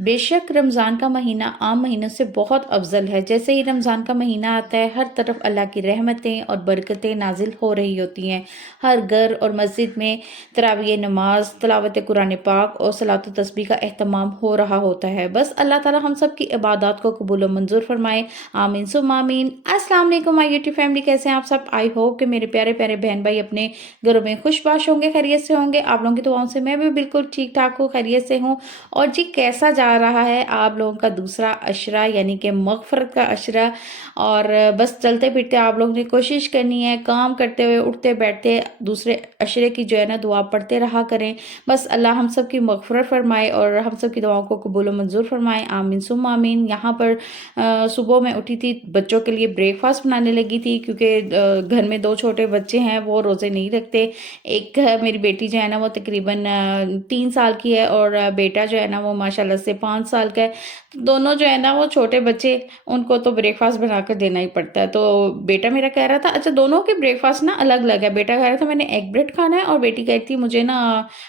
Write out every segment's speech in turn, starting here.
बेशक रमज़ान का महीना आम महीनों से बहुत अफ़ज़ल है। जैसे ही रमज़ान का महीना आता है, हर तरफ अल्लाह की रहमतें और बरकतें नाज़िल हो रही होती हैं। हर घर और मस्जिद में तरावीह नमाज़, तिलावत कुरान पाक और सलात व तस्बीह का एहतमाम हो रहा होता है। बस अल्लाह ताला हम सब की इबादत को कबूल व मंज़ूर फ़रमाए। आमीन सुम्मा आमीन। अस्सलाम वालेकुम माय यूट्यूब फैमिली, कैसे हैं आप सब? आई होप कि मेरे प्यारे-प्यारे बहन-भाई अपने घरों में खुशबाश होंगे, खैरियत से होंगे। आप लोगों की दुआओं से मैं भी बिल्कुल ठीक-ठाक हूँ, खैरियत से हूँ। और जी कैसा जा रहा है आप लोगों का दूसरा अशरा यानी कि मग़फ़िरत का अशरा। और बस चलते फिरते आप लोगों ने कोशिश करनी है, काम करते हुए उठते बैठते दूसरे अशरे की जो है ना दुआ पढ़ते रहा करें। बस अल्लाह हम सब की मग़फ़िरत फ़रमाए और हम सब की दुआओं को कबूल व मंज़ूर फ़रमाए। आमीन सुम्मा आमीन। यहाँ पर सुबह मैं उठी थी, बच्चों के लिए ब्रेकफ़ास्ट बनाने लगी थी क्योंकि घर में 2 छोटे बच्चे हैं, वो रोज़े नहीं रखते। एक मेरी बेटी जो है ना वो तकरीबन 3 साल की है और बेटा जो है ना वो माशाल्लाह से 5 साल का है। तो दोनों जो है ना वो छोटे बच्चे, उनको तो ब्रेकफ़ास्ट बनाकर देना ही पड़ता है। तो बेटा मेरा कह रहा था, अच्छा दोनों के ब्रेकफ़ास्ट ना अलग-अलग है। बेटा कह रहा था मैंने एग ब्रेड खाना है और बेटी कह रही थी मुझे ना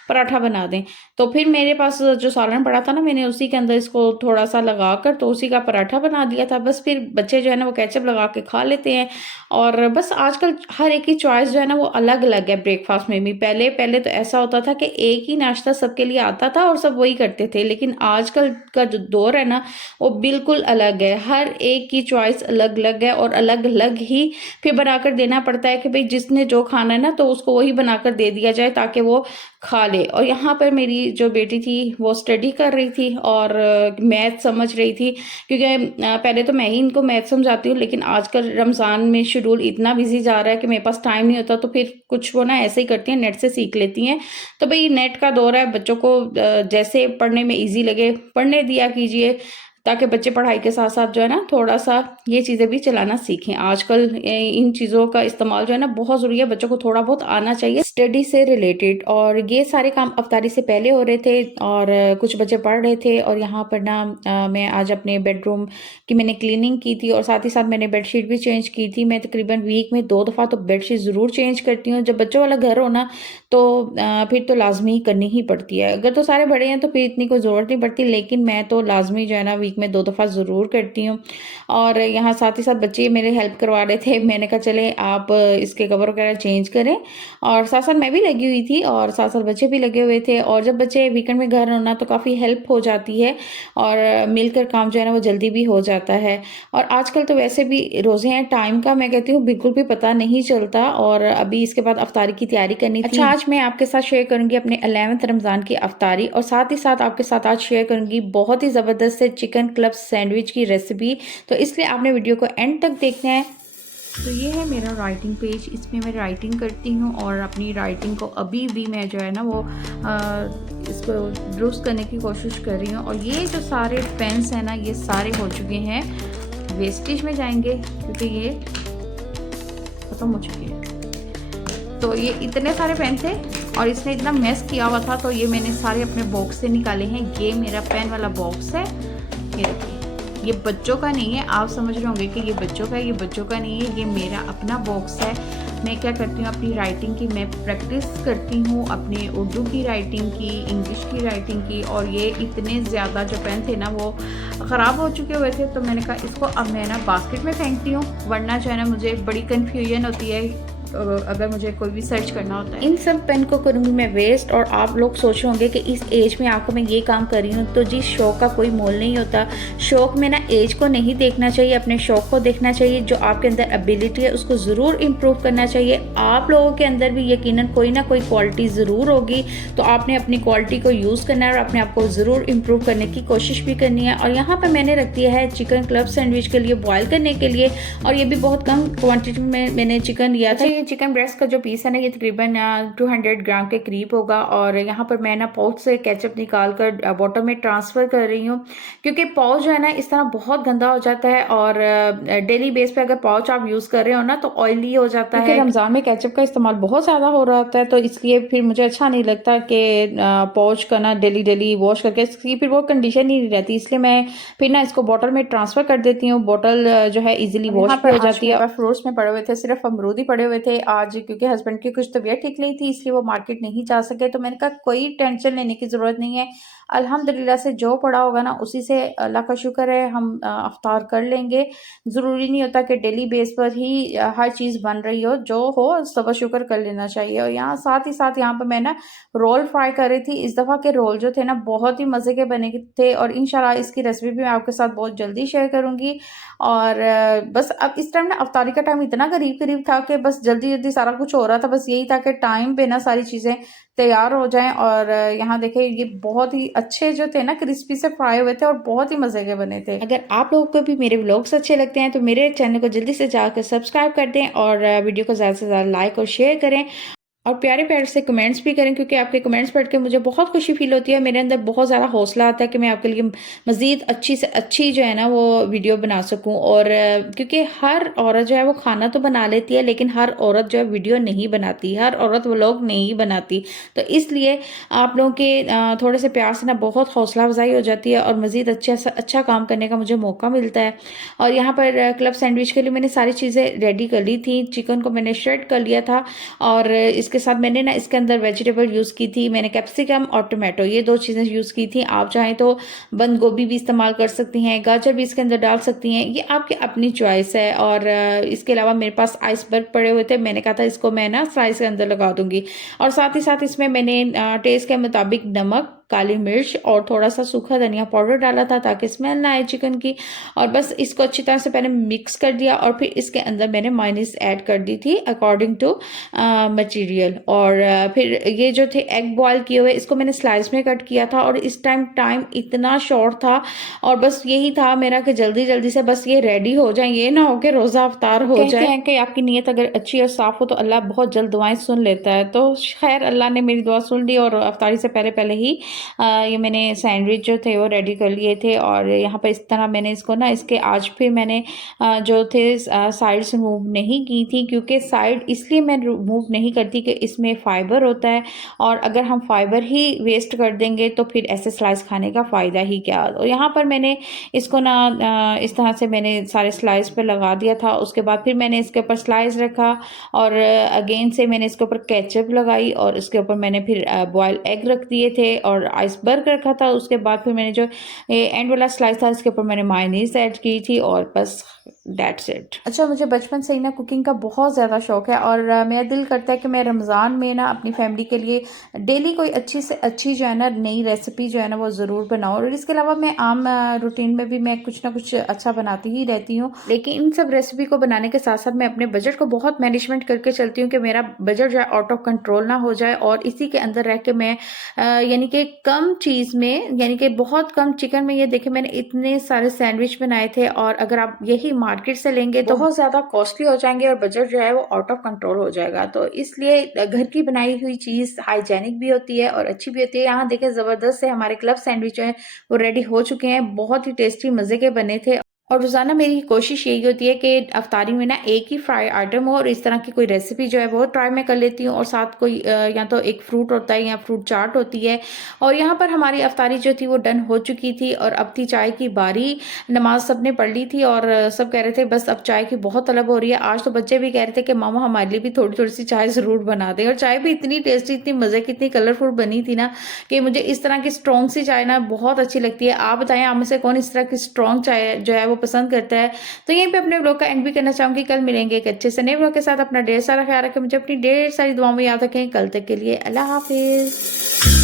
पराठा बना दें। तो फिर मेरे पास जो सालन पड़ा था ना, मैंने उसी के अंदर इसको थोड़ा-सा लगाकर तो उसी का पराठा बना दिया था। बस फिर बच्चे जो है ना वो केचप लगा के खा लेते हैं। और बस आजकल हर एक की चॉइस जो है ना वो अलग-अलग है ब्रेकफ़ास्ट में भी। पहले पहले तो ऐसा होता था कि एक ही नाश्ता सबके लिए आता था और सब वही करते थे। लेकिन आजकल का जो दौर है ना वो बिल्कुल अलग है। हर एक की चॉइस अलग-अलग है और अलग-अलग ही फिर बनाकर देना पड़ता है कि भई जिसने जो खाना है ना तो उसको वही बनाकर दे दिया जाए ताकि वो खा ले। और यहाँ पर मेरी जो बेटी थी वो स्टडी कर रही थी और मैथ समझ रही थी क्योंकि पहले तो मैं ही इनको मैथ समझाती हूँ, लेकिन आजकल रमज़ान में शेड्यूल इतना बिज़ी जा रहा है कि मेरे पास टाइम नहीं होता, तो फिर कुछ वो ना ऐसे ही करती हैं, नेट से सीख लेती हैं। तो भई नेट का दौर है, बच्चों को जैसे पढ़ने में ईज़ी लगे पढ़ने दिया कीजिए, ताकि बच्चे पढ़ाई के साथ-साथ जो है ना थोड़ा-सा ये चीज़ें भी चलाना सीखें। आजकल इन चीज़ों का इस्तेमाल जो है ना बहुत ज़रूरी है, बच्चों को थोड़ा बहुत आना चाहिए स्टडी से रिलेटेड। और ये सारे काम इफ्तारी से पहले हो रहे थे और कुछ बच्चे पढ़ रहे थे। और यहाँ पर ना मैं आज अपने बेडरूम की मैंने क्लीनिंग की थी और साथ ही साथ मैंने बेडशीट भी चेंज की थी। मैं तकरीबन वीक में 2 दफ़ा तो बेडशीट ज़रूर चेंज करती हूँ। जब बच्चों वाला घर हो ना तो फिर तो लाज़मी करनी ही पड़ती है। अगर तो सारे बड़े हैं तो फिर इतनी कोई ज़रूरत नहीं पड़ती, लेकिन मैं तो लाज़मी जो है ना वीक में 2 दफ़ा ज़रूर करती हूँ। और यहाँ साथ ही साथ बच्चे मेरे हेल्प करवा रहे थे। मैंने कहा चले आप इसके कवर वगैरह चेंज करें, और साथ-साथ मैं भी लगी हुई थी और साथ-साथ बच्चे भी लगे हुए थे। और जब बच्चे वीकेंड में घर होना तो काफ़ी हेल्प हो जाती है और मिलकर काम जो है ना वो जल्दी भी हो जाता है। और आजकल तो वैसे भी रोज़े हैं, टाइम का मैं कहती हूँ बिल्कुल भी पता नहीं चलता। और अभी इसके बाद इफ्तारी की तैयारी करनी थी। अच्छा, आज मैं आपके साथ शेयर करूँगी अपने 11th रमज़ान की इफ्तारी, और साथ ही साथ आपके साथ आज शेयर करूँगी बहुत ही ज़बरदस्त से चिकन क्लब सैंडविच की रेसिपी। तो इसलिए आपने वीडियो को एंड तक देखना है। तो ये है मेरा राइटिंग पेज, इसमें मैं राइटिंग करती हूँ और अपनी राइटिंग को अभी भी मैं जो है ना वो इसको दुरुस्त करने की कोशिश कर रही हूँ। और ये जो सारे पेन्स हैं ना ये सारे हो चुके हैं, वेस्टेज में जाएंगे क्योंकि ये खत्म हो चुके हैं। तो ये इतने सारे पेन थे और इसने इतना मेस किया हुआ था, तो ये मैंने सारे अपने बॉक्स से निकाले हैं। ये मेरा पेन वाला बॉक्स है, ये देखिए। ये बच्चों का नहीं है, आप समझ रहे होंगे कि ये बच्चों का है, ये बच्चों का नहीं है, ये मेरा अपना बॉक्स है। मैं क्या करती हूँ अपनी राइटिंग की मैं प्रैक्टिस करती हूँ, अपने उर्दू की राइटिंग की, इंग्लिश की राइटिंग की। और ये इतने ज़्यादा जो पेन थे ना वो ख़राब हो चुके हुए थे, तो मैंने कहा इसको अब मैं ना बास्केट में फेंकती हूँ, वरना जो है ना मुझे बड़ी कन्फ्यूजन होती है अगर मुझे कोई भी सर्च करना होता है। इन सब पेन को करूँगी मैं वेस्ट। और आप लोग सोच रहे होंगे कि इस एज में आकर मैं ये काम कर रही हूँ, तो जी शौक़ का कोई मोल नहीं होता। शौक़ में ना एज को नहीं देखना चाहिए, अपने शौक़ को देखना चाहिए। जो आपके अंदर एबिलिटी है उसको ज़रूर इम्प्रूव करना चाहिए। आप लोगों के अंदर भी यकीनन कोई ना कोई क्वालिटी ज़रूर होगी, तो आपने अपनी क्वालिटी को यूज़ करना है और अपने आप को ज़रूर इम्प्रूव करने की कोशिश भी करनी है। और यहाँ पर मैंने रख दिया है चिकन क्लब सैंडविच के लिए बॉयल करने के लिए, और ये भी बहुत कम क्वान्टिटी में मैंने चिकन लिया था। चिकन ब्रेस्ट का जो पीस है ना ये तकरीबन 200 ग्राम के करीब होगा। और यहाँ पर मैं ना पाउच से केचप निकाल कर बॉटल में ट्रांसफ़र कर रही हूँ, क्योंकि पाउच जो है ना इस तरह बहुत गंदा हो जाता है। और डेली बेस पे अगर पाउच आप यूज़ कर रहे हो ना तो ऑयली हो जाता है, क्योंकि रमज़ान में केचप का इस्तेमाल बहुत ज़्यादा हो रहा होता है। तो इसलिए फिर मुझे अच्छा नहीं लगता कि पाउच का ना डेली वॉश करके इसकी फिर वो कंडीशन ही नहीं रहती। इसलिए मैं फिर ना इसको बॉटल में ट्रांसफ़र कर देती हूँ। बॉटल जो है ईजिली वॉश भी हो जाती है। फ्रूट्स में पड़े हुए थे, सिर्फ अमरूद ही पड़े हुए थे आज, क्योंकि हस्बैंड की कुछ तबीयत ठीक नहीं थी इसलिए वो मार्केट नहीं जा सके। तो मैंने कहा कोई टेंशन लेने की ज़रूरत नहीं है, अल्हम्दुलिल्लाह से जो पड़ा होगा ना उसी से अल्लाह का शुक्र है हम इफ्तार कर लेंगे। ज़रूरी नहीं होता कि डेली बेस पर ही हर चीज़ बन रही हो, जो हो सब्र शुक्र कर लेना चाहिए। और यहाँ साथ ही साथ यहाँ पे मैं ना रोल फ्राई कर रही थी। इस दफ़ा के रोल जो थे ना बहुत ही मज़े के बने थे और इंशाल्लाह इसकी रेसिपी भी मैं आपके साथ बहुत जल्दी शेयर करूँगी। और बस अब इस टाइम ना अफ्तारी का टाइम इतना करीब-करीब था कि बस जल्दी-जल्दी सारा कुछ हो रहा था। बस यही था कि टाइम पे ना सारी चीज़ें तैयार हो जाएँ। और यहाँ देखिए ये बहुत ही अच्छे जो थे ना क्रिस्पी से फ्राई हुए थे और बहुत ही मज़े के बने थे। अगर आप लोगों को भी मेरे व्लॉग्स अच्छे लगते हैं तो मेरे चैनल को जल्दी से जाकर सब्सक्राइब कर दें और वीडियो को ज़्यादा से ज़्यादा लाइक और शेयर करें। और प्यारे-प्यारे से कमेंट्स भी करें, क्योंकि आपके कमेंट्स पढ़ के मुझे बहुत खुशी फ़ील होती है। मेरे अंदर बहुत ज़्यादा हौसला आता है कि मैं आपके लिए मज़ीद अच्छी से अच्छी जो है ना वो वीडियो बना सकूँ। और क्योंकि हर औरत जो है वो खाना तो बना लेती है, लेकिन हर औरत जो है वीडियो नहीं बनाती, हर औरत व्लॉग नहीं बनाती। तो इसलिए आप लोगों के थोड़े से प्यार से ना बहुत हौसला अफ़ज़ाई हो जाती है और मज़ीद अच्छा काम करने का मुझे मौका मिलता है। और यहाँ पर क्लब सैंडविच के लिए मैंने सारी चीज़ें रेडी कर ली थी। चिकन को मैंने श्रेड कर लिया था और इसके साथ मैंने ना इसके अंदर वेजिटेबल यूज़ की थी। मैंने कैप्सिकम और टोमेटो ये 2 चीज़ें यूज़ की थी। आप चाहें तो बंद गोभी भी इस्तेमाल कर सकती हैं, गाजर भी इसके अंदर डाल सकती हैं, ये आपकी अपनी चॉइस है। और इसके अलावा मेरे पास आइसबर्ग पड़े हुए थे, मैंने कहा था इसको मैं ना फ्राइज़ के अंदर लगा दूँगी। और साथ ही साथ इसमें मैंने टेस्ट के मुताबिक नमक, काली मिर्च और थोड़ा-सा सूखा धनिया पाउडर डाला था ताकि स्मेल ना आए चिकन की। और बस इसको अच्छी तरह से पहले मिक्स कर दिया और फिर इसके अंदर मैंने मेयोनीज़ ऐड कर दी थी अकॉर्डिंग टू मटीरियल। और फिर ये जो थे एग बॉयल किए हुए इसको मैंने स्लाइस में कट किया था। और इस टाइम इतना शॉर्ट था और बस यही था मेरा कि जल्दी-जल्दी से बस ये रेडी हो जाए, ये ना हो कि रोज़ा अफ्तार हो जाए। कहते हैं कि आपकी नीयत अगर अच्छी और साफ़ हो तो अल्लाह बहुत जल्द दुआएँ सुन लेता है। तो खैर अल्लाह ने मेरी दुआ सुन ली और अफ्तारी से पहले-पहले ही ये मैंने सैंडविच जो थे वो रेडी कर लिए थे। और यहाँ पे इस तरह मैंने इसको ना इसके आज फिर मैंने जो थे साइड से रिमूव नहीं की थी, क्योंकि साइड इसलिए मैं रिमूव नहीं करती कि इसमें फ़ाइबर होता है और अगर हम फ़ाइबर ही वेस्ट कर देंगे तो फिर ऐसे स्लाइस खाने का फ़ायदा ही क्या। और यहाँ पर मैंने इसको ना इस तरह से मैंने सारे स्लाइस पे लगा दिया था। उसके बाद फिर मैंने इसके ऊपर स्लाइस रखा और अगेन से मैंने इसके ऊपर केचप लगाई और इसके ऊपर मैंने फिर बॉयल एग रख दिए थे और आइसबर्ग रखा था। उसके बाद फिर मैंने जो एंड वाला स्लाइस था इसके ऊपर मैंने मायोनीज़ ऐड की थी और बस दैट्स इट। अच्छा, मुझे बचपन से ही ना कुकिंग का बहुत ज़्यादा शौक है और मेरा दिल करता है कि मैं रमज़ान में ना अपनी फैमिली के लिए डेली कोई अच्छी से अच्छी जो है ना नई रेसिपी जो है ना वो ज़रूर बनाऊँ। और इसके अलावा मैं आम रूटीन में भी मैं कुछ ना कुछ अच्छा बनाती ही रहती हूँ, लेकिन इन सब रेसिपी को बनाने के साथ साथ मैं अपने बजट को बहुत मैनेजमेंट करके चलती हूँ कि मेरा बजट जो है आउट ऑफ कंट्रोल ना हो जाए और इसी के अंदर रह के मैं यानी कि कम चीज़ में यानी कि बहुत कम चिकन में ये देखिए मैंने इतने सारे सैंडविच बनाए थे। और अगर आप यही मार्केट से लेंगे तो बहुत ज़्यादा कॉस्टली हो जाएंगे और बजट जो है वो आउट ऑफ कंट्रोल हो जाएगा। तो इसलिए घर की बनाई हुई चीज़ हाइजेनिक भी होती है और अच्छी भी होती है। यहाँ देखिए ज़बरदस्त से हमारे क्लब सैंडविच जो है वो रेडी हो चुके हैं, बहुत ही टेस्टी मज़े के बने थे। और रोज़ाना मेरी कोशिश यही होती है कि अफ्तारी में ना एक ही फ्राई आइटम हो और इस तरह की कोई रेसिपी जो है वो ट्राई मैं कर लेती हूँ और साथ कोई या तो एक फ्रूट होता है या फ्रूट चाट होती है। और यहाँ पर हमारी अफ्तारी जो थी वो डन हो चुकी थी और अब थी चाय की बारी। नमाज सबने पढ़ ली थी और सब कह रहे थे बस अब चाय की बहुत तलब हो रही है। आज तो बच्चे भी कह रहे थे कि मामा हमारे लिए भी थोड़ी थोड़ी सी चाय ज़रूर बना दें। और चाय भी इतनी टेस्टी, इतनी मज़े की, इतनी कलरफुल बनी थी ना कि मुझे इस तरह की स्ट्रॉन्ग सी चाय ना बहुत अच्छी लगती है। आप बताएं आप में से कौन इस तरह की स्ट्रॉन्ग चाय जो है वो पसंद करता है। तो यहीं पे अपने व्लॉग का एंड भी करना चाहूंगी। कल मिलेंगे एक अच्छे से नए व्लॉग के साथ। अपना ढेर सारा ख्याल रखें, मुझे अपनी ढेर सारी दुआओं में याद रखें। कल तक के लिए अल्लाह हाफिज।